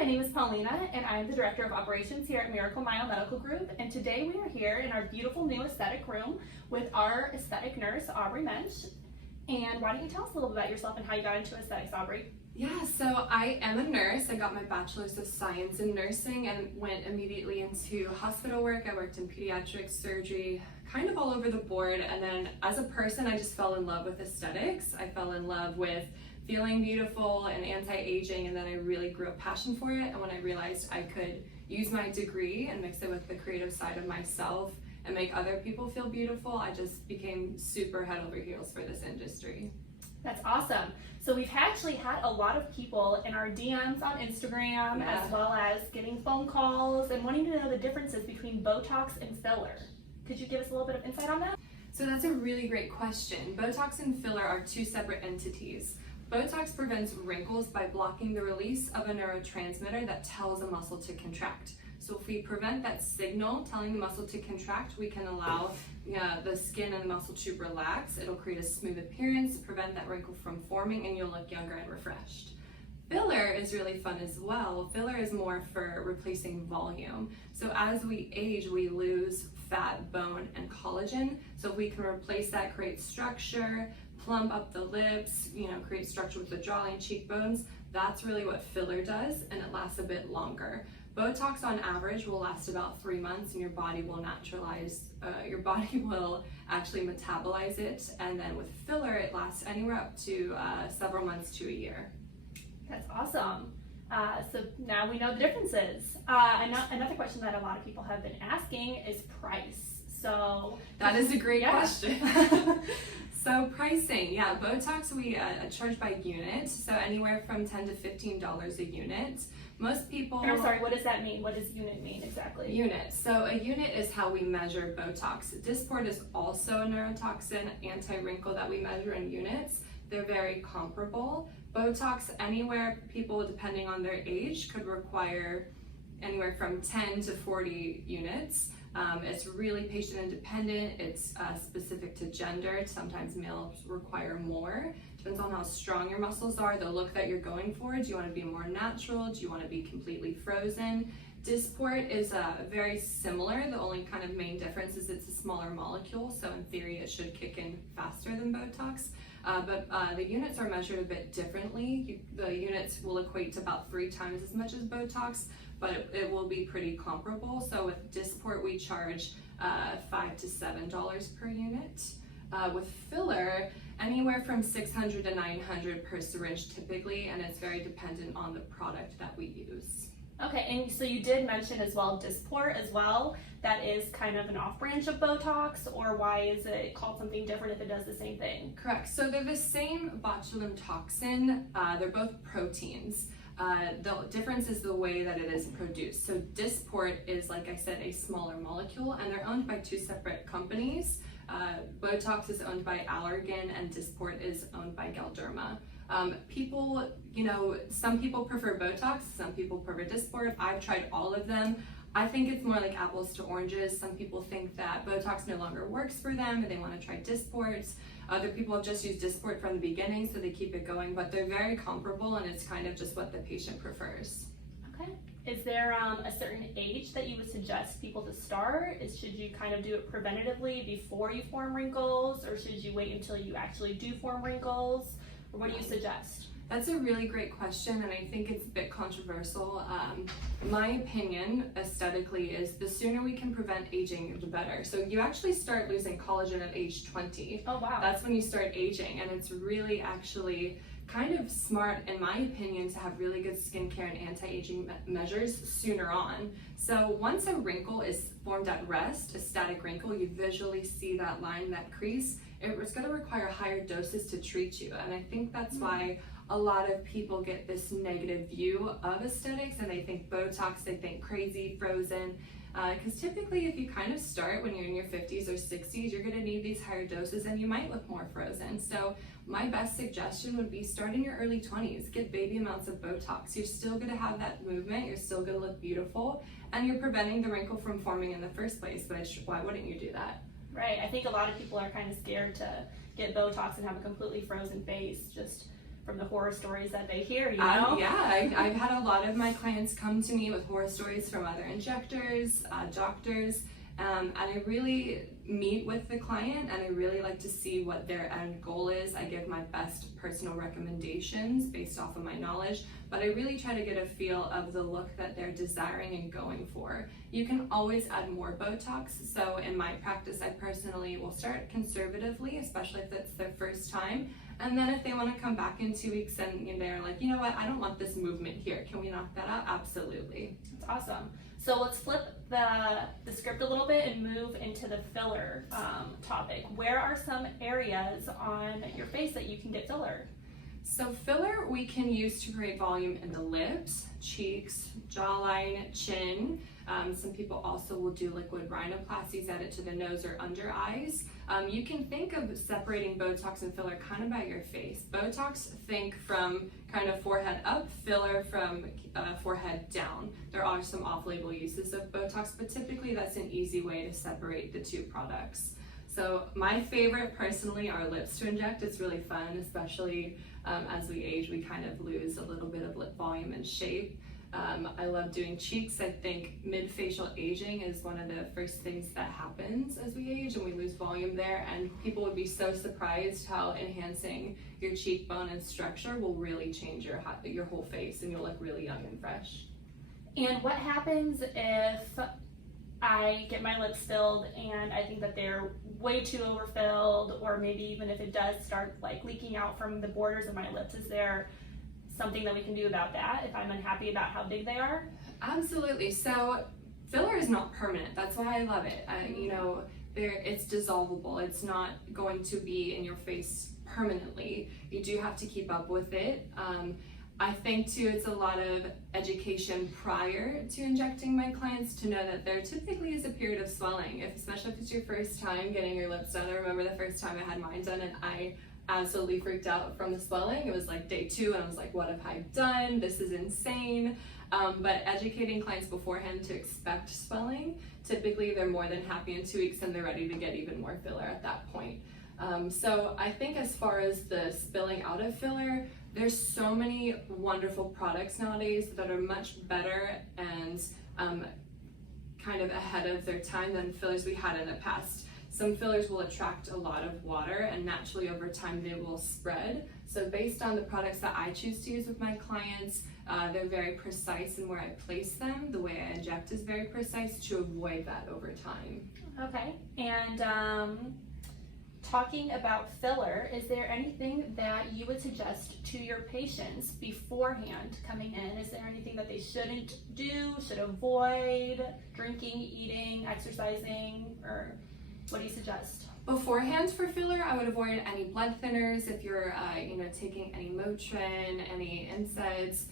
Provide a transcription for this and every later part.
my name is Paulina, and I'm the Director of Operations here at Miracle Mile Medical Group. And today we are here in our beautiful new aesthetic room with our aesthetic nurse, Aubrey Mench. And why don't you tell us a little bit about yourself and how you got into aesthetics, Aubrey? Yeah, so I am a nurse. I got my bachelor's of science in nursing and went immediately into hospital work. I worked in pediatrics, surgery, kind of all over the board. And then as a person, I just fell in love with aesthetics. I fell in love with feeling beautiful and anti-aging, and then I really grew a passion for it. And when I realized I could use my degree and mix it with the creative side of myself and make other people feel beautiful, I just became super head over heels for this industry. That's awesome. So we've actually had a lot of people in our DMs on Instagram, as well as getting phone calls and wanting to know the differences between Botox and filler. Could you give us a little bit of insight on that? So that's a really great question. Botox and filler are two separate entities. Botox prevents wrinkles by blocking the release of a neurotransmitter that tells a muscle to contract. So if we prevent that signal telling the muscle to contract, we can allow the skin and the muscle to relax. It'll create a smooth appearance, prevent that wrinkle from forming, and you'll look younger and refreshed. Filler is really fun as well. Filler is more for replacing volume. So as we age, we lose fat, bone, and collagen. So if we can replace that, create structure, plump up the lips, create structure with the jawline, cheekbones, that's really what filler does, and it lasts a bit longer. Botox on average will last about 3 months, and your body will actually metabolize it. And then with filler, it lasts anywhere up to several months to a year. That's awesome. So now we know the differences. Another question that a lot of people have been asking is price. So that is a great question. So pricing, Botox we charge by unit, so anywhere from $10 to $15 a unit. Most people... I'm sorry, what does that mean? What does unit mean exactly? Unit. So a unit is how we measure Botox. Dysport is also a neurotoxin, anti-wrinkle that we measure in units. They're very comparable. Botox, anywhere, people depending on their age could require anywhere from 10 to 40 units. It's really patient independent. It's specific to gender. Sometimes males require more. Depends on how strong your muscles are, the look that you're going for. Do you want to be more natural? Do you want to be completely frozen? Dysport is very similar. The only kind of main difference is it's a smaller molecule, so in theory it should kick in faster than Botox. But the units are measured a bit differently. The units will equate to about 3 times as much as Botox, but it will be pretty comparable. So with Dysport, we charge $5 to $7 per unit. With filler, anywhere from $600 to $900 per syringe typically, and it's very dependent on the product that we use. Okay, and so you did mention as well Dysport as well. That is kind of an off-branch of Botox, or why is it called something different if it does the same thing? Correct. So they're the same botulinum toxin. They're both proteins. The difference is the way that it is produced. So Dysport is, like I said, a smaller molecule, and they're owned by 2 separate companies. Botox is owned by Allergan, and Dysport is owned by Galderma. People, some people prefer Botox, some people prefer Dysport. I've tried all of them. I think it's more like apples to oranges. Some people think that Botox no longer works for them and they want to try Dysport. Other people have just used Dysport from the beginning, so they keep it going, but they're very comparable, and it's kind of just what the patient prefers. Okay. Is there a certain age that you would suggest people to start? Should you kind of do it preventatively before you form wrinkles, or should you wait until you actually do form wrinkles? Or what do you suggest? That's a really great question, and I think it's a bit controversial. My opinion, aesthetically, is the sooner we can prevent aging, the better. So you actually start losing collagen at age 20. Oh, wow. That's when you start aging, and it's really actually kind of smart, in my opinion, to have really good skincare and anti-aging measures sooner on. So once a wrinkle is formed at rest, a static wrinkle, you visually see that line, that crease, it's going to require higher doses to treat you. And I think that's why a lot of people get this negative view of aesthetics, and they think Botox, they think crazy, frozen. Because typically if you kind of start when you're in your 50s or 60s, you're going to need these higher doses and you might look more frozen. So my best suggestion would be start in your early 20s. Get baby amounts of Botox. You're still going to have that movement, you're still going to look beautiful, and you're preventing the wrinkle from forming in the first place, which why wouldn't you do that? Right, I think a lot of people are kind of scared to get Botox and have a completely frozen face. Just from the horror stories that they hear, you know? I've had a lot of my clients come to me with horror stories from other injectors, doctors, and I really meet with the client and I really like to see what their end goal is. I give my best personal recommendations based off of my knowledge, but I really try to get a feel of the look that they're desiring and going for. You can always add more Botox, so in my practice I personally will start conservatively, especially if it's their first time, and then if they want to come back in 2 weeks and they're like, you know what, I don't want this movement here, can we knock that out? Absolutely. That's awesome. So let's flip the script a little bit and move into the filler topic. Where are some areas on your face that you can get filler? So filler we can use to create volume in the lips, cheeks, jawline, chin. Some people also will do liquid rhinoplasties, add it to the nose or under eyes. You can think of separating Botox and filler kind of by your face. Botox, think from kind of forehead up, filler from forehead down. There are some off-label uses of Botox, but typically that's an easy way to separate the two products. So my favorite personally are lips to inject. It's really fun, especially as we age, we kind of lose a little bit of lip volume and shape. I love doing cheeks. I think mid-facial aging is one of the first things that happens as we age and we lose volume there, and people would be so surprised how enhancing your cheekbone and structure will really change your whole face and you'll look really young and fresh. And what happens if I get my lips filled and I think that they're way too overfilled, or maybe even if it does start like leaking out from the borders of my lips? Is there something that we can do about that if I'm unhappy about how big they are? Absolutely. So filler is not permanent. That's why I love it. It's dissolvable. It's not going to be in your face permanently. You do have to keep up with it. I think too, it's a lot of education prior to injecting my clients to know that there typically is a period of swelling, especially if it's your first time getting your lips done. I remember the first time I had mine done and I absolutely freaked out from the swelling. It was like day 2 and I was like, what have I done? This is insane. But educating clients beforehand to expect swelling, typically they're more than happy in 2 weeks and they're ready to get even more filler at that point. So I think as far as the spilling out of filler, there's so many wonderful products nowadays that are much better and kind of ahead of their time than fillers we had in the past. Some fillers will attract a lot of water and naturally over time they will spread. So based on the products that I choose to use with my clients, they're very precise in where I place them. The way I inject is very precise to avoid that over time. Okay, and talking about filler, is there anything that you would suggest to your patients beforehand coming in? Is there anything that they shouldn't do, should avoid, drinking, eating, exercising, or what do you suggest? Beforehand for filler, I would avoid any blood thinners. If you're taking any Motrin, any NSAIDs,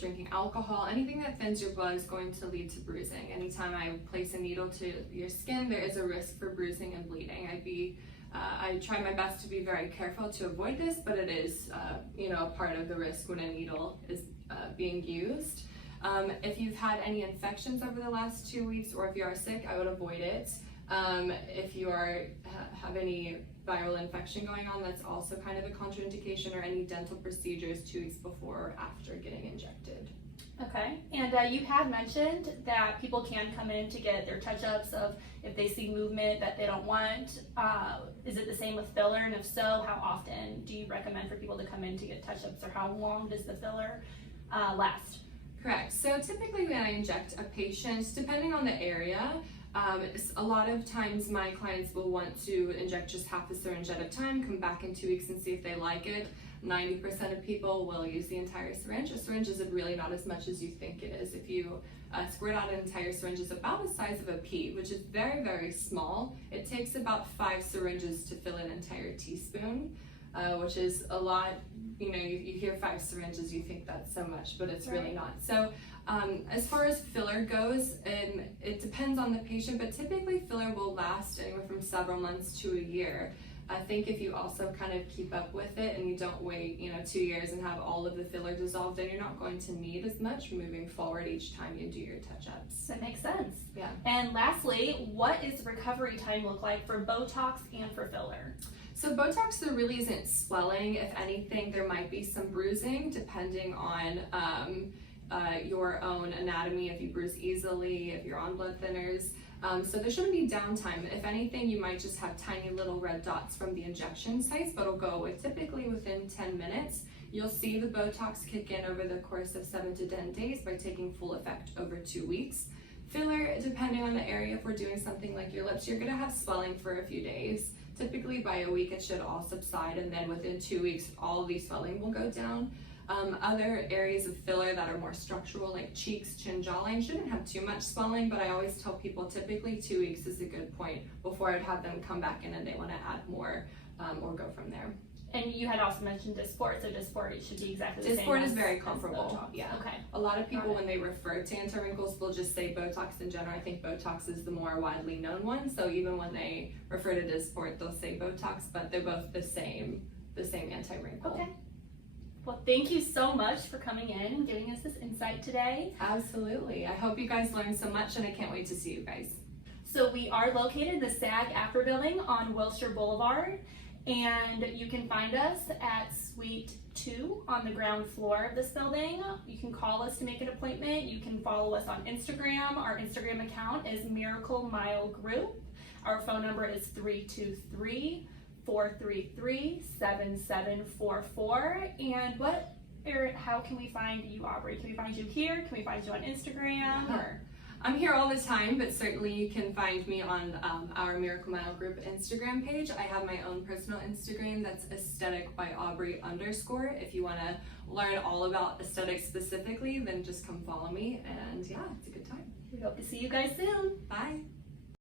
drinking alcohol, anything that thins your blood is going to lead to bruising. Anytime I place a needle to your skin, there is a risk for bruising and bleeding. I try my best to be very careful to avoid this, but it is a part of the risk when a needle is being used. If you've had any infections over the last 2 weeks or if you are sick, I would avoid it. If you have any viral infection going on, that's also kind of a contraindication, or any dental procedures 2 weeks before or after getting injected. Okay, and you have mentioned that people can come in to get their touch-ups of if they see movement that they don't want. Is it the same with filler, and if so, how often do you recommend for people to come in to get touch-ups, or how long does the filler last? Correct. So typically when I inject a patient, depending on the area, a lot of times my clients will want to inject just half a syringe at a time, come back in 2 weeks and see if they like it. 90% of people will use the entire syringe. A syringe is really not as much as you think it is. If you squirt out an entire syringe, it's about the size of a pea, which is very, very small. It takes about 5 syringes to fill an entire teaspoon, which is a lot. You hear 5 syringes, you think that's so much, but it's really not. So as far as filler goes, it depends on the patient, but typically filler will last anywhere from several months to a year. I think if you also kind of keep up with it and you don't wait 2 years and have all of the filler dissolved, then you're not going to need as much moving forward each time you do your touch-ups. That makes sense. Yeah. And lastly, what is recovery time look like for Botox and for filler? So Botox, there really isn't swelling. If anything, there might be some bruising depending on your own anatomy, if you bruise easily, if you're on blood thinners. So there shouldn't be downtime. If anything, you might just have tiny little red dots from the injection sites, but it'll go away typically within 10 minutes. You'll see the Botox kick in over the course of 7 to 10 days by taking full effect over 2 weeks. Filler, depending on the area, if we're doing something like your lips, you're gonna have swelling for a few days. Typically by a week, it should all subside, and then within 2 weeks, all of the swelling will go down. Other areas of filler that are more structural, like cheeks, chin, jawline, shouldn't have too much swelling, but I always tell people typically 2 weeks is a good point before I'd have them come back in and they wanna add more or go from there. And you had also mentioned Dysport, so Dysport should be exactly the same. Dysport is very comparable. Botox. Yeah. Okay. A lot of people, when they refer to anti-wrinkles, will just say Botox in general. I think Botox is the more widely known one. So even when they refer to Dysport, they'll say Botox, but they're both the same anti-wrinkle. Okay. Well, thank you so much for coming in and giving us this insight today. Absolutely. I hope you guys learned so much, and I can't wait to see you guys. So we are located in the SAG-AFTRA building on Wilshire Boulevard, and you can find us at Suite 2 on the ground floor of this building. You can call us to make an appointment. You can follow us on Instagram. Our Instagram account is Miracle Mile Group. Our phone number is 323-433-7744. And how can we find you, Aubrey? Can we find you here? Can we find you on Instagram? Or? I'm here all the time, but certainly you can find me on our Miracle Mile Group Instagram page. I have my own personal Instagram that's aesthetic by Aubrey _. If you want to learn all about aesthetics specifically, then just come follow me, and yeah, it's a good time. We hope to see you guys soon. Bye.